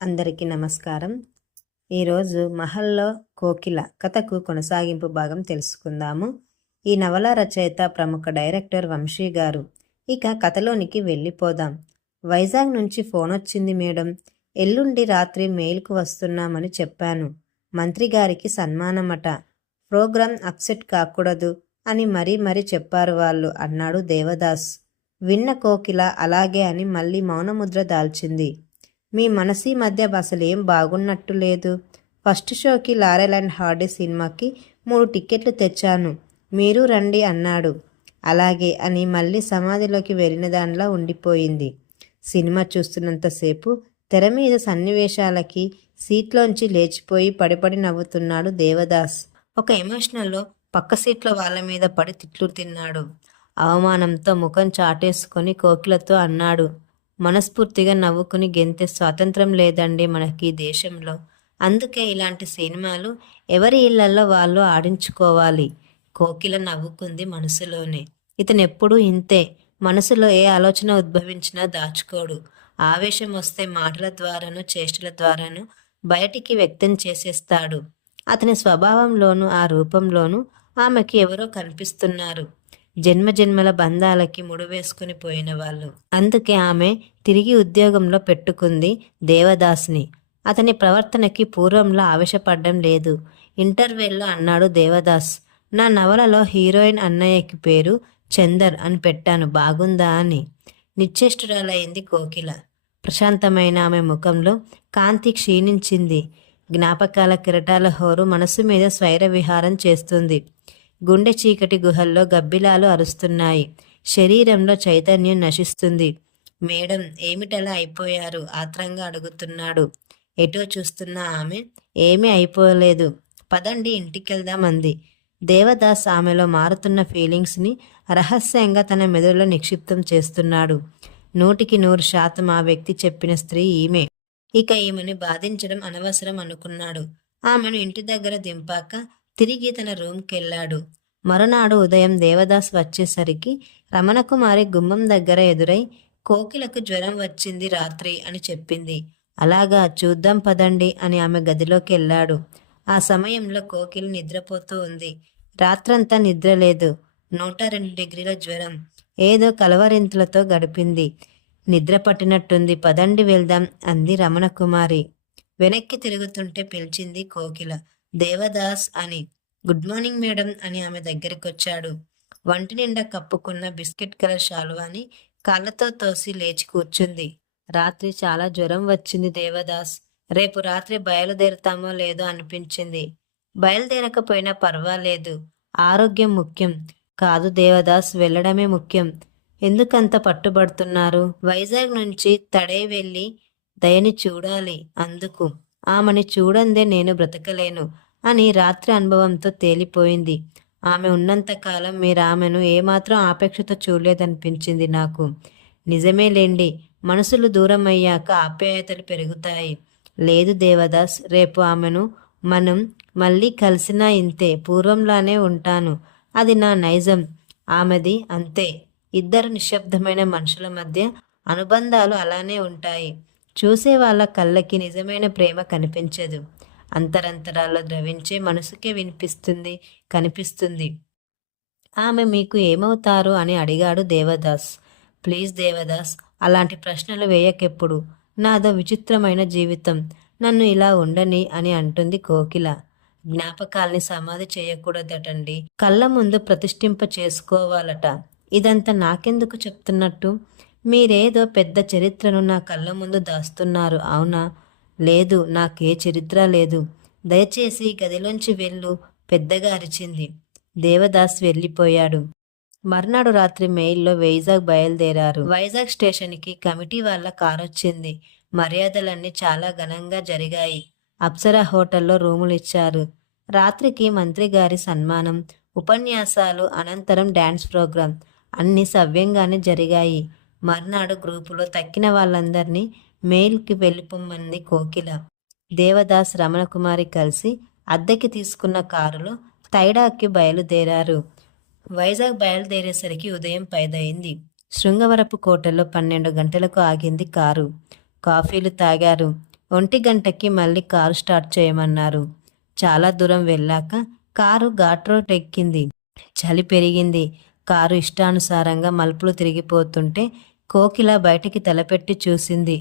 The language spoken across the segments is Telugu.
అందరికీ నమస్కారం. ఈరోజు 'మహల్‌లో కోకిల' కథకు కొనసాగింపు భాగం తెలుసుకుందాము. ఈ నవల రచయిత ప్రముఖ డైరెక్టర్ వంశీ గారు. ఇక కథలోనికి వెళ్ళిపోదాం. వైజాగ్ నుంచి ఫోనొచ్చింది మేడం. ఎల్లుండి రాత్రి మెయిల్‌కు వస్తున్నామని చెప్పాను. మంత్రి గారికి సన్మానమట. ప్రోగ్రాం అప్సెట్ కాకూడదు అని మరీ చెప్పారు వాళ్ళు అన్నాడు దేవదాస్. విన్న కోకిల అలాగే అని మళ్ళీ మౌనముద్ర దాల్చింది. మీ మనసీ మధ్య అసలేం బాగున్నట్టు లేదు. ఫస్ట్ షోకి లారెల్ అండ్ హార్డీ సినిమాకి 3 టిక్కెట్లు తెచ్చాను. మీరు రండి అన్నాడు. అలాగే అని మళ్ళీ సమాధిలోకి వెళ్ళిన దానిలా ఉండిపోయింది. సినిమా చూస్తున్నంతసేపు తెర మీద సన్నివేశాలకి సీట్లోంచి లేచిపోయి పడిపడి నవ్వుతున్నాడు దేవదాస్. ఒక ఎమోషనల్లో పక్క సీట్లో వాళ్ళ మీద పడి తిట్లు తిన్నాడు. అవమానంతో ముఖం చాటేసుకొని కోకిలతో అన్నాడు. మనస్ఫూర్తిగా నవ్వుకుని గెంతే స్వాతంత్రం లేదండి మనకి దేశంలో. అందుకే ఇలాంటి సినిమాలు ఎవరి ఇళ్లలో వాళ్ళు ఆడించుకోవాలి. కోకిల నవ్వుకుంది మనసులోనే. ఇతనెప్పుడూ ఇంతే. మనసులో ఏ ఆలోచన ఉద్భవించినా దాచుకోడు. ఆవేశం వస్తే మాటల ద్వారాను చేష్టల ద్వారాను బయటికి వ్యక్తం చేసేస్తాడు. అతని స్వభావంలోనూ ఆ రూపంలోనూ ఆమెకి ఎవరో కనిపిస్తున్నారు. జన్మజన్మల బంధాలకి ముడివేసుకుని పోయిన వాళ్ళు. అందుకే ఆమె తిరిగి ఉద్యోగంలో పెట్టుకుంది దేవదాస్ని. అతని ప్రవర్తనకి పూర్వంలో ఆవేశపడ్డం లేదు. ఇంటర్వెల్లో అన్నాడు దేవదాస్. నా నవలలో హీరోయిన్ అన్నయ్యకి పేరు చందర్ అని పెట్టాను, బాగుందా అని. నిశ్చేష్టురాలైంది కోకిల. ప్రశాంతమైన ఆమె ముఖంలో కాంతి క్షీణించింది. జ్ఞాపకాల కిరటాల హోరు మనసు మీద స్వైర విహారం చేస్తుంది. గుండె చీకటి గుహల్లో గబ్బిలాలు అరుస్తున్నాయి. శరీరంలో చైతన్యం నశిస్తుంది. మేడం ఏమిటలా అయిపోయారు ఆత్రంగా అడుగుతున్నాడు. ఎటో చూస్తున్న ఆమె ఏమీ అయిపోలేదు. పదండి ఇంటికెళ్దామంది. దేవదాస్ ఆమెలో మారుతున్న ఫీలింగ్స్ని రహస్యంగా తన మెదడులో నిక్షిప్తం చేస్తున్నాడు. 100% ఆ వ్యక్తి చెప్పిన స్త్రీ ఈమె. ఇక ఈమెను బాధించడం అనవసరం అనుకున్నాడు. ఆమెను ఇంటి దగ్గర దింపాక తిరిగి తన రూమ్కెళ్ళాడు. మరునాడు ఉదయం దేవదాస్ వచ్చేసరికి రమణకుమారి గుమ్మం దగ్గర ఎదురై కోకిలకు జ్వరం వచ్చింది రాత్రి అని చెప్పింది. అలాగా, చూద్దాం పదండి అని ఆమె గదిలోకి వెళ్ళాడు. ఆ సమయంలో కోకిల నిద్రపోతూ ఉంది. రాత్రంతా నిద్రలేదు. 102 డిగ్రీల జ్వరం. ఏదో కలవరింతలతో గడిపింది. నిద్ర పట్టినట్టుంది, పదండి వెళ్దాం అంది రమణకుమారి. వెనక్కి తిరుగుతుంటే పిలిచింది కోకిల. దేవదాస్ అని. గుడ్ మార్నింగ్ మేడం అని ఆమె దగ్గరికొచ్చాడు. వంటి నిండా కప్పుకున్న బిస్కెట్ కలర్ శాలువాని కాళ్ళతో తోసి లేచి కూర్చుంది. రాత్రి చాలా జ్వరం వచ్చింది దేవదాస్. రేపు రాత్రి బయలుదేరుతామో లేదో అనిపించింది. బయలుదేరకపోయినా పర్వాలేదు, ఆరోగ్యం ముఖ్యం. కాదు దేవదాస్, వెళ్ళడమే ముఖ్యం. ఎందుకంత పట్టుబడుతున్నారు? వైజాగ్ నుంచి తడే వెళ్ళి దయని చూడాలి. అందుకు ఆమెని చూడందే నేను బ్రతకలేను అని రాత్రి అనుభవంతో తేలిపోయింది. ఆమె ఉన్నంతకాలం మీరు ఆమెను ఏమాత్రం ఆపేక్షతో చూడలేదనిపించింది నాకు. నిజమేలేండి, మనసులు దూరం అయ్యాక ఆప్యాయతలు పెరుగుతాయి. లేదు దేవదాస్, రేపు ఆమెను మనం మళ్ళీ కలిసినా ఇంతే, పూర్వంలానే ఉంటాను. అది నా నైజం, ఆమెది అంతే. ఇద్దరు నిశ్శబ్దమైన మనుషుల మధ్య అనుబంధాలు అలానే ఉంటాయి. చూసే వాళ్ళ కళ్ళకి నిజమైన ప్రేమ కనిపించదు. అంతరంతరాల్లో ద్రవించే మనసుకే వినిపిస్తుంది, కనిపిస్తుంది. ఆమె మీకు ఏమవుతారు అని అడిగాడు దేవదాస్. ప్లీజ్ దేవదాస్, అలాంటి ప్రశ్నలు వేయకెప్పుడు. నాదో విచిత్రమైన జీవితం, నన్ను ఇలా ఉండని అని అంటుంది కోకిల. జ్ఞాపకాల్ని సమాధి చేయకూడదటండి, కళ్ళ ముందు ప్రతిష్ఠింప చేసుకోవాలట. ఇదంతా నాకెందుకు చెప్తున్నట్టు? మీరేదో పెద్ద చరిత్రను నా కళ్ళ ముందు దాస్తున్నారు, అవునా? లేదు, నాకే చరిత్ర లేదు. దయచేసి గదిలోంచి వెళ్ళు, పెద్దగా అరిచింది. దేవదాస్ వెళ్ళిపోయాడు. మర్నాడు రాత్రి మెయిల్లో వైజాగ్ బయలుదేరారు. వైజాగ్ స్టేషన్కి కమిటీ వాళ్ళ కారొచ్చింది. మర్యాదలన్నీ చాలా ఘనంగా జరిగాయి. అప్సరా హోటల్లో రూములిచ్చారు. రాత్రికి మంత్రి గారి సన్మానం, ఉపన్యాసాలు, అనంతరం డ్యాన్స్ ప్రోగ్రాం అన్నీ సవ్యంగానే జరిగాయి. మర్నాడు గ్రూపులో తక్కిన వాళ్ళందరినీ మెయిల్కి వెళ్ళిపోమ్మంది కోకిల. దేవదాస్, రమణకుమారి కలిసి అద్దెకి తీసుకున్న కారులో తైడాకి బయలుదేరారు. వైజాగ్ బయలుదేరేసరికి ఉదయం 5 అయింది. శృంగవరపు కోటలో 12 గంటలకు ఆగింది కారు. కాఫీలు తాగారు. 1 గంటకి మళ్ళీ కారు స్టార్ట్ చేయమన్నారు. చాలా దూరం వెళ్ళాక కారు ఘాట్ రోడ్ ఎక్కింది. చలి పెరిగింది. కారు ఇష్టానుసారంగా మలుపులు తిరిగిపోతుంటే కోకిల బయటికి తలపెట్టి చూసింది.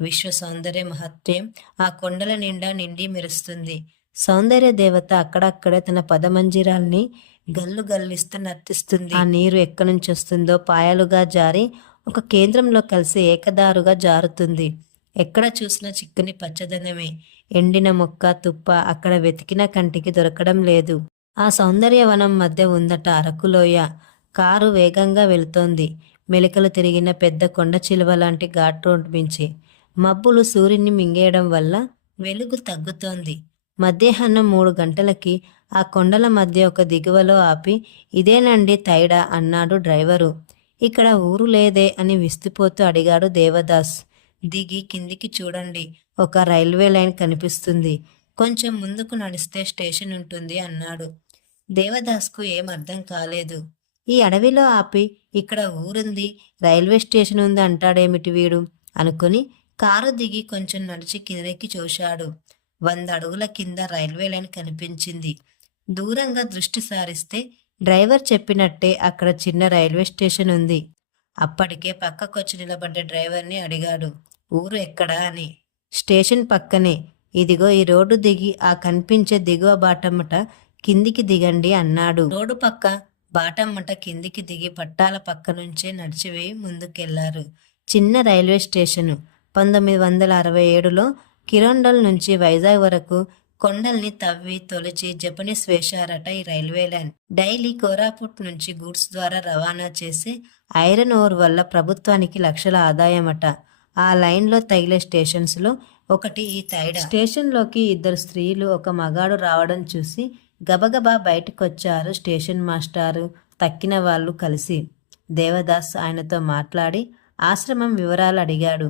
విశ్వ సౌందర్య మహత్యం ఆ కొండల నిండా నిండి మెరుస్తుంది. సౌందర్య దేవత అక్కడక్కడే తన పదమంజిరాల్ని గల్లు గల్లిస్తూ నర్తిస్తుంది. ఆ నీరు ఎక్కడి నుంచి వస్తుందో పాయలుగా జారి ఒక కేంద్రంలో కలిసి ఏకదారుగా జారుతుంది. ఎక్కడ చూసినా చిక్కుని పచ్చదనమే. ఎండిన మొక్క తుప్ప అక్కడ వెతికిన కంటికి దొరకడం లేదు. ఆ సౌందర్యవనం మధ్య ఉందట అరకులోయ. కారు వేగంగా వెళుతోంది. మెలికలు తిరిగిన పెద్ద కొండ చిలువ లాంటి ఘాట్ రోడ్ మించి. మబ్బులు సూర్యుని మింగేయడం వల్ల వెలుగు తగ్గుతోంది. మధ్యాహ్నం 3 గంటలకి ఆ కొండల మధ్య ఒక దిగువలో ఆపి, ఇదేనండి తైడా అన్నాడు డ్రైవరు. ఇక్కడ ఊరు లేదే అని విస్తుపోతూ అడిగాడు దేవదాస్. దిగి కిందికి చూడండి, ఒక రైల్వే లైన్ కనిపిస్తుంది. కొంచెం ముందుకు నడిస్తే స్టేషన్ ఉంటుంది అన్నాడు. దేవదాస్కు ఏం అర్థం కాలేదు. ఈ అడవిలో ఆపి ఇక్కడ ఊరుంది, రైల్వే స్టేషన్ ఉంది అంటాడేమిటి వీడు అనుకుని కారు దిగి కొంచెం నడిచి కిందకి చూశాడు. 100 అడుగుల కింద రైల్వే లైన్ కనిపించింది. దూరంగా దృష్టి సారిస్తే డ్రైవర్ చెప్పినట్టే అక్కడ చిన్న రైల్వే స్టేషన్ ఉంది. అప్పటికే పక్కకొచ్చి నిలబడ్డ డ్రైవర్ని అడిగాడు, ఊరు ఎక్కడా అని. స్టేషన్ పక్కనే. ఇదిగో ఈ రోడ్డు దిగి ఆ కనిపించే దిగువ బాటమ్మట కిందికి దిగండి అన్నాడు. రోడ్డు పక్క బాటమ్మట కిందికి దిగి పట్టాల పక్క నుంచే నడిచివేయి ముందుకెళ్లారు. చిన్న రైల్వే స్టేషను. 1967లో కిరండల్ నుంచి వైజాగ్ వరకు కొండల్ని తవ్వి తొలిచి జపనీస్ వేశారట ఈ రైల్వే లైన్. డైలీ కోరాపుట్ నుంచి గూడ్స్ ద్వారా రవాణా చేసే ఐరన్ ఓర్ వల్ల ప్రభుత్వానికి లక్షల ఆదాయమట. ఆ లైన్లో తగిలే స్టేషన్స్లో ఒకటి ఈ తైడ. స్టేషన్లోకి 2 స్త్రీలు ఒక మగాడు రావడం చూసి గబగబా బయటకొచ్చారు స్టేషన్ మాస్టారు, తక్కిన వాళ్ళు కలిసి. దేవదాస్ ఆయనతో మాట్లాడి ఆశ్రమం వివరాలు అడిగాడు.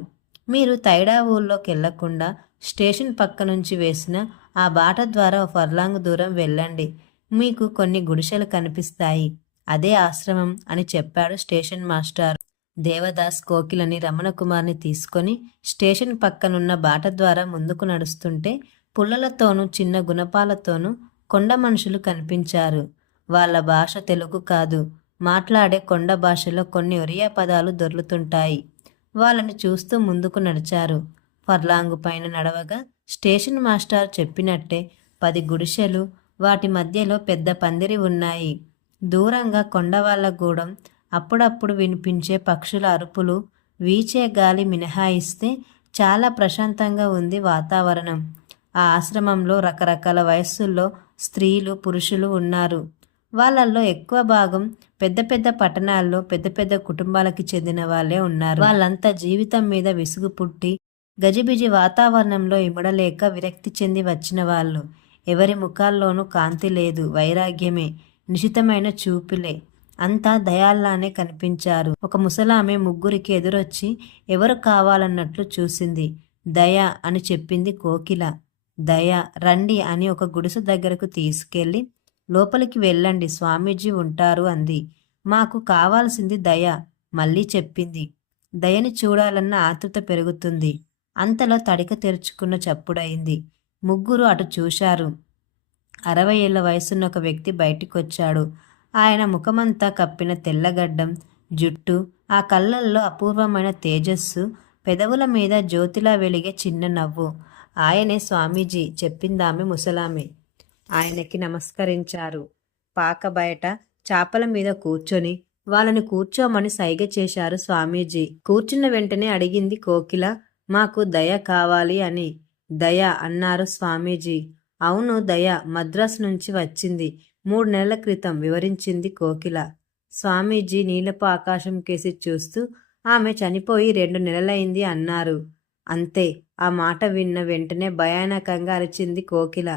మీరు తైడా ఊళ్ళోకి వెళ్లకుండా స్టేషన్ పక్క నుంచి వేసిన ఆ బాట ద్వారా ఫర్లాంగ్ దూరం వెళ్ళండి. మీకు కొన్ని గుడిసెలు కనిపిస్తాయి. అదే ఆశ్రమం అని చెప్పాడు స్టేషన్ మాస్టర్. దేవదాస్ కోకిలని రమణకుమార్ని తీసుకొని స్టేషన్ పక్కనున్న బాట ద్వారా ముందుకు నడుస్తుంటే పుల్లలతోనూ చిన్న గుణపాలతోనూ కొండ మనుషులు కనిపించారు. వాళ్ళ భాష తెలుగు కాదు. మాట్లాడే కొండ భాషలో కొన్ని ఒరియా పదాలు దొర్లుతుంటాయి. వాళ్ళని చూస్తూ ముందుకు నడిచారు. ఫర్లాంగు పైన నడవగా స్టేషన్ మాస్టర్ చెప్పినట్టే 10 గుడిసెలు, వాటి మధ్యలో పెద్ద పందిరి ఉన్నాయి. దూరంగా కొండవాళ్ళ గూడెం, అప్పుడప్పుడు వినిపించే పక్షుల అరుపులు, వీచే గాలి మినహాయిస్తే చాలా ప్రశాంతంగా ఉంది వాతావరణం. ఆ ఆశ్రమంలో రకరకాల వయస్సుల్లో స్త్రీలు పురుషులు ఉన్నారు. వాళ్ళల్లో ఎక్కువ భాగం పెద్ద పెద్ద పట్టణాల్లో పెద్ద పెద్ద కుటుంబాలకి చెందిన వాళ్ళే ఉన్నారు. వాళ్ళంతా జీవితం మీద విసుగు పుట్టి గజిబిజి వాతావరణంలో ఇమడలేక విరక్తి చెంది వచ్చిన వాళ్ళు. ఎవరి ముఖాల్లోనూ కాంతి లేదు, వైరాగ్యమే, నిశితమైన చూపులే. అంతా దయాల్లానే కనిపించారు. ఒక ముసలామె ముగ్గురికి ఎదురొచ్చి ఎవరు కావాలన్నట్లు చూసింది. దయ అని చెప్పింది కోకిల. దయ రండి అని ఒక గుడిసె దగ్గరకు తీసుకెళ్ళి లోపలికి వెళ్ళండి, స్వామీజీ ఉంటారు అంది. మాకు కావాల్సింది దయ మళ్ళీ చెప్పింది. దయని చూడాలన్న ఆతృత పెరుగుతుంది. అంతలో తడిక తెరుచుకున్న చప్పుడయింది. ముగ్గురు అటు చూశారు. 60 ఏళ్ల వయసున్న ఒక వ్యక్తి బయటికొచ్చాడు. ఆయన ముఖమంతా కప్పిన తెల్లగడ్డం, జుట్టు, ఆ కళ్ళల్లో అపూర్వమైన తేజస్సు, పెదవుల మీద జ్యోతిలా వెలిగే చిన్న నవ్వు. ఆయనే స్వామీజీ చెప్పిందామె ముసలామె. ఆయనకి నమస్కరించారు. పాక బయట చాపల మీద కూర్చొని వాళ్ళని కూర్చోమని సైగ చేశారు స్వామీజీ. కూర్చున్న వెంటనే అడిగింది కోకిల, మాకు దయ కావాలి అని. దయ అన్నారు స్వామీజీ. అవును, దయ మద్రాసు నుంచి వచ్చింది 3 నెలల క్రితం వివరించింది కోకిల. స్వామీజీ నీలపు ఆకాశం కేసి చూస్తూ ఆమె చనిపోయి 2 నెలలైంది అన్నారు. అంతే. ఆ మాట విన్న వెంటనే భయానకంగా అరిచింది కోకిల.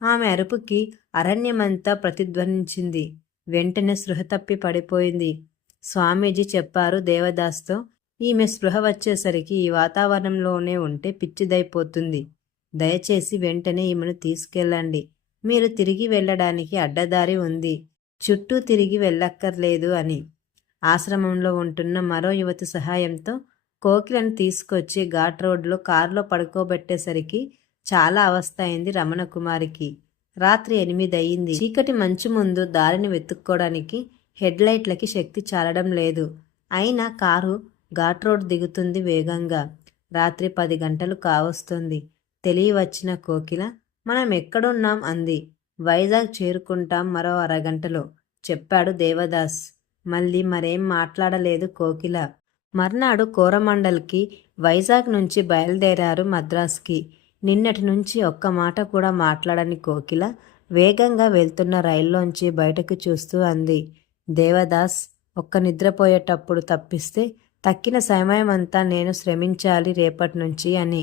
ఆమె అరుపుకి అరణ్యమంతా ప్రతిధ్వనించింది. వెంటనే స్పృహ తప్పి పడిపోయింది. స్వామీజీ చెప్పారు దేవదాస్తో, ఈమె స్పృహ వచ్చేసరికి ఈ వాతావరణంలోనే ఉంటే పిచ్చిదైపోతుంది. దయచేసి వెంటనే ఈమెను తీసుకెళ్ళండి. మీరు తిరిగి వెళ్ళడానికి అడ్డదారి ఉంది, చుట్టూ తిరిగి వెళ్ళక్కర్లేదు అని. ఆశ్రమంలో ఉంటున్న మరో యువతి సహాయంతో కోకిలను తీసుకొచ్చి ఘాట్ రోడ్లో కారులో పడుకోబెట్టేసరికి చాలా అవస్థ అయింది రమణకుమారికి. రాత్రి 8 అయింది. చీకటి మంచు ముందు దారిని వెతుక్కోవడానికి హెడ్ లైట్లకి శక్తి చాలడం లేదు. అయినా కారు ఘాట్ రోడ్ దిగుతుంది వేగంగా. రాత్రి 10 గంటలు కావస్తుంది. తెలియవచ్చిన కోకిల మనం ఎక్కడున్నాం అంది. వైజాగ్ చేరుకుంటాం మరో అరగంటలో చెప్పాడు దేవదాస్. మళ్ళీ మరేం మాట్లాడలేదు కోకిల. మర్నాడు కోరమండల్కి వైజాగ్ నుంచి బయలుదేరారు మద్రాస్కి. నిన్నటి నుంచి ఒక్క మాట కూడా మాట్లాడని కోకిల వేగంగా వెళ్తున్న రైల్లోంచి బయటకు చూస్తూ అంది. దేవదాస్ ఒక్క నిద్రపోయేటప్పుడు తప్పిస్తే తక్కిన సమయమంతా నేను శ్రమించాలి రేపటి నుంచి అని.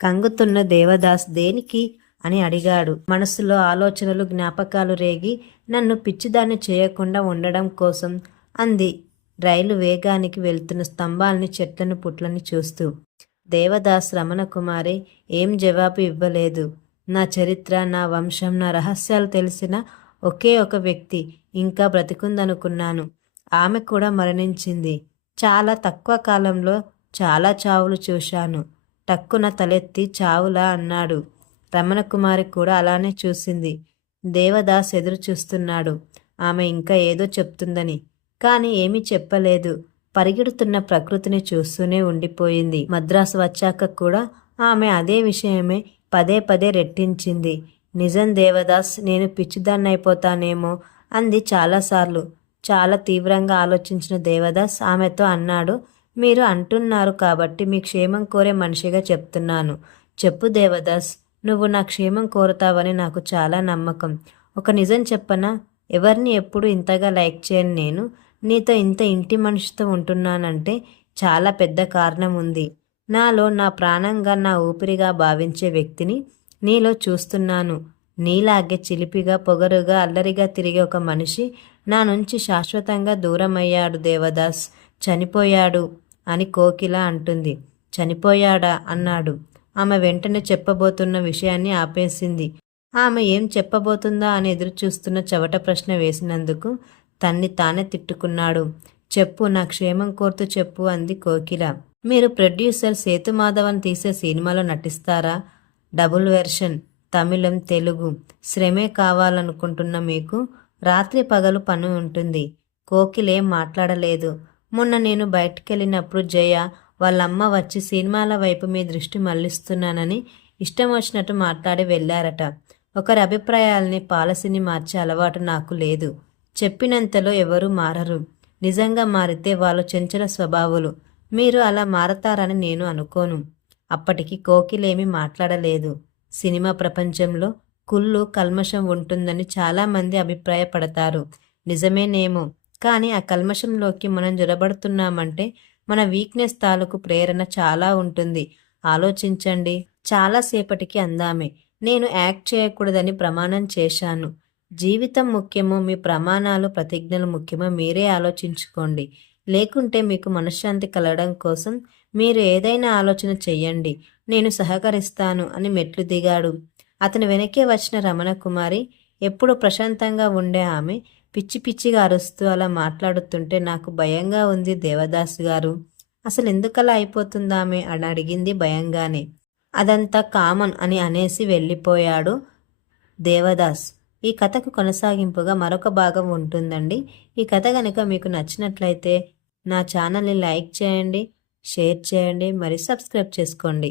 కంగుతున్న దేవదాస్ దేనికి అని అడిగాడు. మనసులో ఆలోచనలు జ్ఞాపకాలు రేగి నన్ను పిచ్చిదాన్ని చేయకుండా ఉండడం కోసం అంది రైలు వేగానికి వెళ్తున్న స్తంభాల్ని చెట్లను పుట్లని చూస్తూ. దేవదాస్ రమణకుమారి ఏం జవాబు ఇవ్వలేదు. నా చరిత్ర, నా వంశం, నా రహస్యాలు తెలిసిన ఒకే ఒక వ్యక్తి ఇంకా బ్రతికుందనుకున్నాను. ఆమె కూడా మరణించింది. చాలా తక్కువ కాలంలో చాలా చావులు చూశాను. టక్కున తలెత్తి చావులా అన్నాడు. రమణకుమారి కూడా అలానే చూసింది. దేవదాస్ ఎదురు చూస్తున్నాడు ఆమె ఇంకా ఏదో చెప్తుందని. కానీ ఏమీ చెప్పలేదు. పరిగెడుతున్న ప్రకృతిని చూస్తూనే ఉండిపోయింది. మద్రాసు వచ్చాక కూడా ఆమె అదే విషయమే పదే పదే రెట్టించింది. నిజం దేవదాస్, నేను పిచ్చిదాన్నైపోతానేమో అంది చాలాసార్లు. చాలా తీవ్రంగా ఆలోచించిన దేవదాస్ ఆమెతో అన్నాడు. మీరు అంటున్నారు కాబట్టి మీ క్షేమం కోరే మనిషిగా చెప్తున్నాను. చెప్పు దేవదాస్, నువ్వు నా క్షేమం కోరుతావని నాకు చాలా నమ్మకం. ఒక నిజం చెప్పనా? ఎవరిని ఎప్పుడు ఇంతగా లైక్ చేయను నేను. నీతో ఇంత ఇంటి మనిషితో ఉంటున్నానంటే చాలా పెద్ద కారణం ఉంది. నాలో నా ప్రాణంగా, నా ఊపిరిగా భావించే వ్యక్తిని నీలో చూస్తున్నాను. నీలాగే చిలిపిగా, పొగరుగా, అల్లరిగా తిరిగే ఒక మనిషి నా నుంచి శాశ్వతంగా దూరమయ్యాడు దేవదాస్. చనిపోయాడు అని కోకిల అంటుంది. చనిపోయాడా అన్నాడు. ఆమె వెంటనే చెప్పబోతున్న విషయాన్ని ఆపేసింది. ఆమె ఏం చెప్పబోతుందా అని ఎదురు చూస్తున్న చవట ప్రశ్న వేసినందుకు తన్ని తానే తిట్టుకున్నాడు. చెప్పు, నా క్షేమం కోరుతూ చెప్పు అంది కోకిల. మీరు ప్రొడ్యూసర్ సేతుమాధవన్ తీసే సినిమాలో నటిస్తారా? డబుల్ వెర్షన్, తమిళం, తెలుగు. శ్రమే కావాలనుకుంటున్న మీకు రాత్రి పగలు పని ఉంటుంది. కోకిలేం మాట్లాడలేదు. మొన్న నేను బయటికెళ్ళినప్పుడు జయ వాళ్ళమ్మ వచ్చి సినిమాల వైపు మీ దృష్టి మళ్లిస్తున్నానని ఇష్టం వచ్చినట్టు మాట్లాడి వెళ్ళారట. ఒకరి అభిప్రాయాల్ని పాలసీని మార్చే అలవాటు నాకు లేదు. చెప్పినంతలో ఎవరూ మారరు. నిజంగా మారితే వాళ్ళు చెంచల స్వభావులు. మీరు అలా మారతారని నేను అనుకోను. అప్పటికి కోకిలేమీ మాట్లాడలేదు. సినిమా ప్రపంచంలో కుళ్ళు, కల్మషం ఉంటుందని చాలామంది అభిప్రాయపడతారు. నిజమేనేమో. కానీ ఆ కల్మషంలోకి మనం జొరబడుతున్నామంటే మన వీక్నెస్ తాలూకు ప్రేరణ చాలా ఉంటుంది. ఆలోచించండి. చాలాసేపటికి అందామే. నేను యాక్ట్ చేయకూడదని ప్రమాణం చేశాను. జీవితం ముఖ్యమో, మీ ప్రమాణాలు, ప్రతిజ్ఞలు ముఖ్యమో మీరే ఆలోచించుకోండి. లేకుంటే మీకు మనశ్శాంతి కలగడం కోసం మీరు ఏదైనా ఆలోచన చెయ్యండి. నేను సహకరిస్తాను అని మెట్లు దిగాడు. అతని వెనకే వచ్చిన రమణకుమారి, ఎప్పుడు ప్రశాంతంగా ఉండే ఆమె పిచ్చి పిచ్చిగా అరుస్తూ అలా మాట్లాడుతుంటే నాకు భయంగా ఉంది దేవదాస్ గారు. అసలు ఎందుకలా అయిపోతుందామె అని అడిగింది భయంగానే. అదంతా కామన్ అని అనేసి వెళ్ళిపోయాడు దేవదాస్. ఈ కథకు కొనసాగింపుగా మరొక భాగం ఉంటుందండి. ఈ కథ కనుక మీకు నచ్చినట్లయితే నా ఛానల్ని లైక్ చేయండి, షేర్ చేయండి, మరి సబ్స్క్రైబ్ చేసుకోండి.